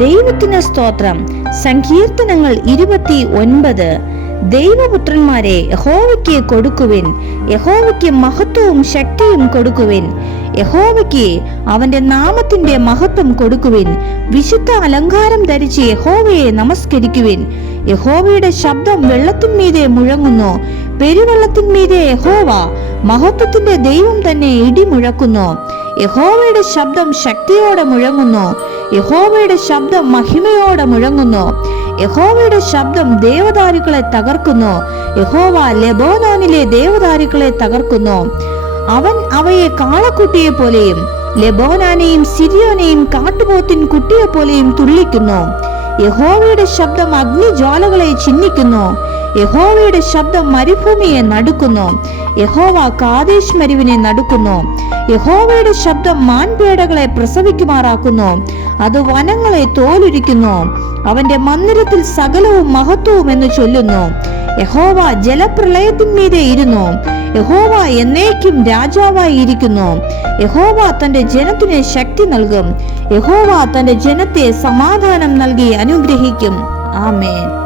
ദൈവത്തിന് സ്തോത്രം. സങ്കീർത്തനങ്ങൾ 29. ദൈവപുത്രന്മാരെ യഹോവയ്ക്ക് കൊടുക്കുവിൻ, യഹോവയ്ക്ക് മഹത്വവും ശക്തിയും കൊടുക്കുവിൻ. യഹോവയ്ക്ക് അവന്റെ നാമത്തിന്റെ മഹത്വം കൊടുക്കുവിൻ. വിശുദ്ധ അലങ്കാരം ധരിച്ച് യഹോവയെ നമസ്കരിക്കുവിൻ. യഹോവയുടെ ശബ്ദം വെള്ളത്തിന്മീതെ മുഴങ്ങുന്നു, പെരുവെള്ളത്തിന്മീതെ യഹോവ മഹത്വത്തിന്റെ ദൈവം തന്നെ ഇടിമുഴക്കുന്നു. യഹോവയുടെ ശബ്ദം ശക്തിയോടെ മുഴങ്ങുന്നു, യഹോവയുടെ ശബ്ദം മഹിമയോടെ മുഴങ്ങുന്നു. യഹോവയുടെ ശബ്ദം ദേവദാരുക്കളെ തകർക്കുന്നു, യഹോവ ലെബോനോനിലെ ദേവദാരുക്കളെ തകർക്കുന്നു. അവൻ അവയെ കാളക്കുട്ടിയെ പോലെയും ലെബോനാനെയും സിരിയോനെയും കാട്ടുപോത്തിൻ കുട്ടിയെ പോലെയും തുള്ളിക്കുന്നു. യഹോവയുടെ ശബ്ദം അഗ്നിജ്വാലകളെ ചിന്നിക്കുന്നു, യഹോവയുടെ ശബ്ദം മരുഭൂമിയെ നടുക്കുന്നു. യഹോവ കാദേശ് മരുവിനെ നടുക്കുന്നു. യഹോവയുടെ ശബ്ദം മാൻപേടകളെ പ്രസവിക്കുമാറാക്കുന്നു, അത് വനങ്ങളെ തോലുരിക്കുന്നു. അവന്റെ മന്ദിരത്തിൽ സകലവും മഹത്വവും എന്ന് ചൊല്ലുന്നു. യഹോവ ജലപ്രളയത്തിന്മീതെ ഇരുന്നു, യഹോവ എന്നേക്കും രാജാവായി ഇരിക്കുന്നു. യഹോവ തന്റെ ജനത്തിന് ശക്തി നൽകും, യഹോവ തന്റെ ജനത്തെ സമാധാനം നൽകി അനുഗ്രഹിക്കും. ആമേൻ.